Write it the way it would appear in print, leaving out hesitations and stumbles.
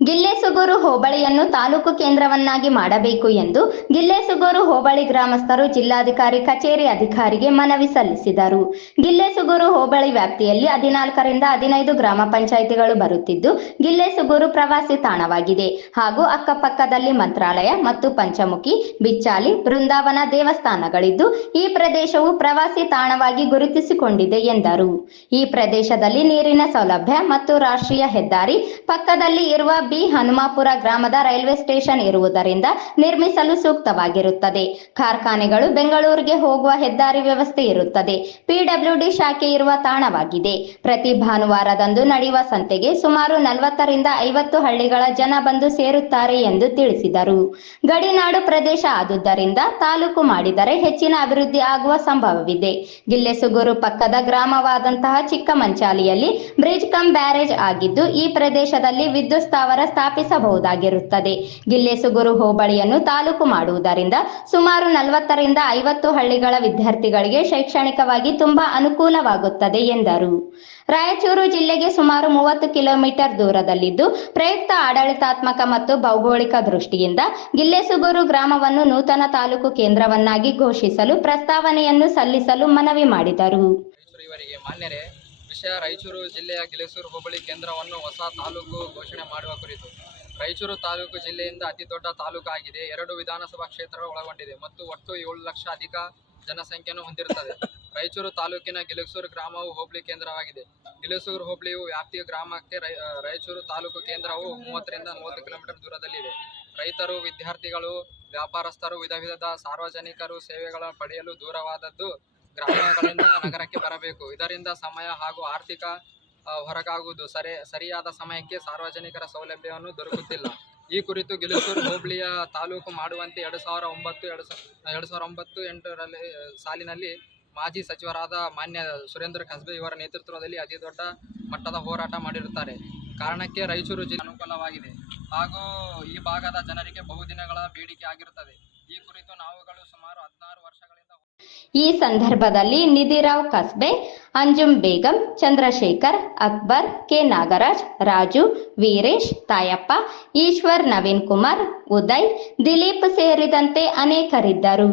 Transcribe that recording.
ಗಿಲ್ಲೆಸುಗೂರು ಹೋಬಳಿಯನ್ನು ತಾಲೂಕು ಕೇಂದ್ರವನ್ನಾಗಿ ಮಾಡಬೇಕು ಎಂದು ಗಿಲ್ಲೆಸುಗೂರು ಹೋಬಳಿ ಗ್ರಾಮಸ್ಥರು ಜಿಲ್ಲಾಧಿಕಾರಿ ಕಚೇರಿ ಅಧಿಕಾರಿಗೆ ಮನವಿ ಸಲ್ಲಿಸಿದರು. ಗಿಲ್ಲೆಸುಗೂರು ಹೋಬಳಿ ವ್ಯಾಪ್ತಿಯಲ್ಲಿ 14ರಿಂದ 15 ಗ್ರಾಮ ಪಂಚಾಯಿತಿಗಳು ಬರುತ್ತಿದ್ದು, ಗಿಲ್ಲೆಸುಗೂರು ಪ್ರವಾಸಿ ತಾಣವಾಗಿದೆ ಹಾಗೂ ಅಕ್ಕಪಕ್ಕದಲ್ಲಿ ಮಂತ್ರಾಲಯ ಮತ್ತು ಪಂಚಮುಖಿ, ಬಿಚ್ಚಾಲಿ, ಬೃಂದಾವನ ದೇವಸ್ಥಾನಗಳಿದ್ದು, ಈ ಪ್ರದೇಶವು ಪ್ರವಾಸಿ ತಾಣವಾಗಿ ಗುರುತಿಸಿಕೊಂಡಿದೆ ಎಂದರು. ಈ ಪ್ರದೇಶದಲ್ಲಿ ನೀರಿನ ಸೌಲಭ್ಯ ಮತ್ತು ರಾಷ್ಟ್ರೀಯ ಹೆದ್ದಾರಿ ಪಕ್ಕದಲ್ಲಿ ಇರುವ ಬಿ ಹನುಮಾಪುರ ಗ್ರಾಮದ ರೈಲ್ವೆ ಸ್ಟೇಷನ್ ಇರುವುದರಿಂದ ನಿರ್ಮಿಸಲು ಸೂಕ್ತವಾಗಿರುತ್ತದೆ. ಕಾರ್ಖಾನೆಗಳು ಬೆಂಗಳೂರಿಗೆ ಹೋಗುವ ಹೆದ್ದಾರಿ ವ್ಯವಸ್ಥೆ ಇರುತ್ತದೆ. ಪಿಡಬ್ಲ್ಯೂಡಿ ಶಾಖೆ ಇರುವ ತಾಣವಾಗಿದೆ. ಪ್ರತಿ ಭಾನುವಾರದಂದು ನಡೆಯುವ ಸಂತೆಗೆ ಸುಮಾರು 40ರಿಂದ 50 ಹಳ್ಳಿಗಳ ಜನ ಬಂದು ಸೇರುತ್ತಾರೆ ಎಂದು ತಿಳಿಸಿದರು. ಗಡಿನಾಡು ಪ್ರದೇಶ ಆದುದರಿಂದ ತಾಲೂಕು ಮಾಡಿದರೆ ಹೆಚ್ಚಿನ ಅಭಿವೃದ್ಧಿ ಆಗುವ ಸಂಭವವಿದೆ. ಗಿಲ್ಲೆಸುಗೂರು ಪಕ್ಕದ ಗ್ರಾಮವಾದಂತಹ ಚಿಕ್ಕಮಂಚಾಲಿಯಲ್ಲಿ ಬ್ರಿಡ್ಜ್ ಕಮ್ ಬ್ಯಾರೇಜ್ ಆಗಿದ್ದು, ಈ ಪ್ರದೇಶದಲ್ಲಿ ವಿದ್ಯುತ್ ಸ್ಥಾವರ ಸ್ಥಾಪಿಸಬಹುದಾಗಿರುತ್ತದೆ. ಗಿಲ್ಲೆಸುಗೂರು ಹೋಬಳಿಯನ್ನು ತಾಲೂಕು ಮಾಡುವುದರಿಂದ ಸುಮಾರು 40ರಿಂದ 50 ಹಳ್ಳಿಗಳ ವಿದ್ಯಾರ್ಥಿಗಳಿಗೆ ಶೈಕ್ಷಣಿಕವಾಗಿ ತುಂಬಾ ಅನುಕೂಲವಾಗುತ್ತದೆ ಎಂದರು. ರಾಯಚೂರು ಜಿಲ್ಲೆಗೆ ಸುಮಾರು 30 ಕಿಲೋಮೀಟರ್ ದೂರದಲ್ಲಿದ್ದು, ಪ್ರಯುಕ್ತ ಆಡಳಿತಾತ್ಮಕ ಮತ್ತು ಭೌಗೋಳಿಕ ದೃಷ್ಟಿಯಿಂದ ಗಿಲ್ಲೆಸುಗೂರು ಗ್ರಾಮವನ್ನು ನೂತನ ತಾಲೂಕು ಕೇಂದ್ರವನ್ನಾಗಿ ಘೋಷಿಸಲು ಪ್ರಸ್ತಾವನೆಯನ್ನು ಸಲ್ಲಿಸಲು ಮನವಿ ಮಾಡಿದರು. ಮಾನ್ಯರೇ, ವಿಷಯ ರಾಯಚೂರು ಜಿಲ್ಲೆಯ ಗಿಲ್ಲೆಸುಗೂರು ಹೋಬಳಿ ಕೇಂದ್ರವನ್ನು ಹೊಸ ತಾಲೂಕು ಘೋಷಣೆ ಮಾಡುವ ಕುರಿತು. ರಾಯಚೂರು ತಾಲೂಕು ಜಿಲ್ಲೆಯಿಂದ ಅತಿ ದೊಡ್ಡ ತಾಲೂಕು ಆಗಿದೆ. 2 ವಿಧಾನಸಭಾ ಕ್ಷೇತ್ರಗಳು ಒಳಗೊಂಡಿದೆ ಮತ್ತು ಒಟ್ಟು 7 ಲಕ್ಷ ಅಧಿಕ ಜನಸಂಖ್ಯೆಯನ್ನು ಹೊಂದಿರುತ್ತದೆ. ರಾಯಚೂರು ತಾಲೂಕಿನ ಗಿಲ್ಲೆಸುಗೂರು ಗ್ರಾಮವು ಹೋಬಳಿ ಕೇಂದ್ರವಾಗಿದೆ. ಗಿಲ್ಲೆಸುಗೂರು ಹೋಬಳಿಯು ವ್ಯಾಪ್ತಿಯ ಗ್ರಾಮಕ್ಕೆ ರಾಯಚೂರು ತಾಲೂಕು ಕೇಂದ್ರವು 30ರಿಂದ 40 ಕಿಲೋಮೀಟರ್ ದೂರದಲ್ಲಿದೆ. ರೈತರು, ವಿದ್ಯಾರ್ಥಿಗಳು, ವ್ಯಾಪಾರಸ್ಥರು, ವಿಧ ವಿಧದ ಸಾರ್ವಜನಿಕರು ಸೇವೆಗಳನ್ನು ಪಡೆಯಲು ದೂರವಾದದ್ದು ಗ್ರಾಮಗಳಿಂದ ನಗರಕ್ಕೆ ಬರಬೇಕು. ಇದರಿಂದ ಸಮಯ ಹಾಗೂ ಆರ್ಥಿಕ ಹೊರಗಾಗುವುದು. ಸರಿಯಾದ ಸಮಯಕ್ಕೆ ಸಾರ್ವಜನಿಕರ ಸೌಲಭ್ಯವನ್ನು ದೊರಕುತ್ತಿಲ್ಲ. ಈ ಕುರಿತು ಗಿಲ್ಲೆಸುಗೂರು ಹೋಬಳಿಯ ತಾಲೂಕು ಮಾಡುವಂತೆ 2009-8 ಸಾಲಿನಲ್ಲಿ ಮಾಜಿ ಸಚಿವರಾದ ಮಾನ್ಯ ಸುರೇಂದ್ರ ಕಸ್ಬೆ ಇವರ ನೇತೃತ್ವದಲ್ಲಿ ಅತಿ ದೊಡ್ಡ ಮಟ್ಟದ ಹೋರಾಟ ಮಾಡಿರುತ್ತಾರೆ. ಕಾರಣಕ್ಕೆ ರಾಯಚೂರು ಜಿಲ್ಲೆ ಅನುಕೂಲವಾಗಿದೆ ಹಾಗೂ ಈ ಭಾಗದ ಜನರಿಗೆ ಬಹುದಿನಗಳ ಬೇಡಿಕೆ ಆಗಿರುತ್ತದೆ. ಈ ಕುರಿತು ನಾವುಗಳು ಸುಮಾರು 16 ವರ್ಷಗಳಿಂದ ಈ ಸಂದರ್ಭದಲ್ಲಿ ನಿಧಿರಾವ್ ಕಸ್ಬೆ, ಅಂಜುಮ್ ಬೇಗಂ, ಚಂದ್ರಶೇಖರ್, ಅಕ್ಬರ್, ಕೆ ನಾಗರಾಜ್, ರಾಜು, ವೀರೇಶ್, ತಾಯಪ್ಪ, ಈಶ್ವರ್, ನವೀನ್ ಕುಮಾರ್, ಉದಯ್, ದಿಲೀಪ್ ಸೇರಿದಂತೆ ಅನೇಕರಿದ್ದರು.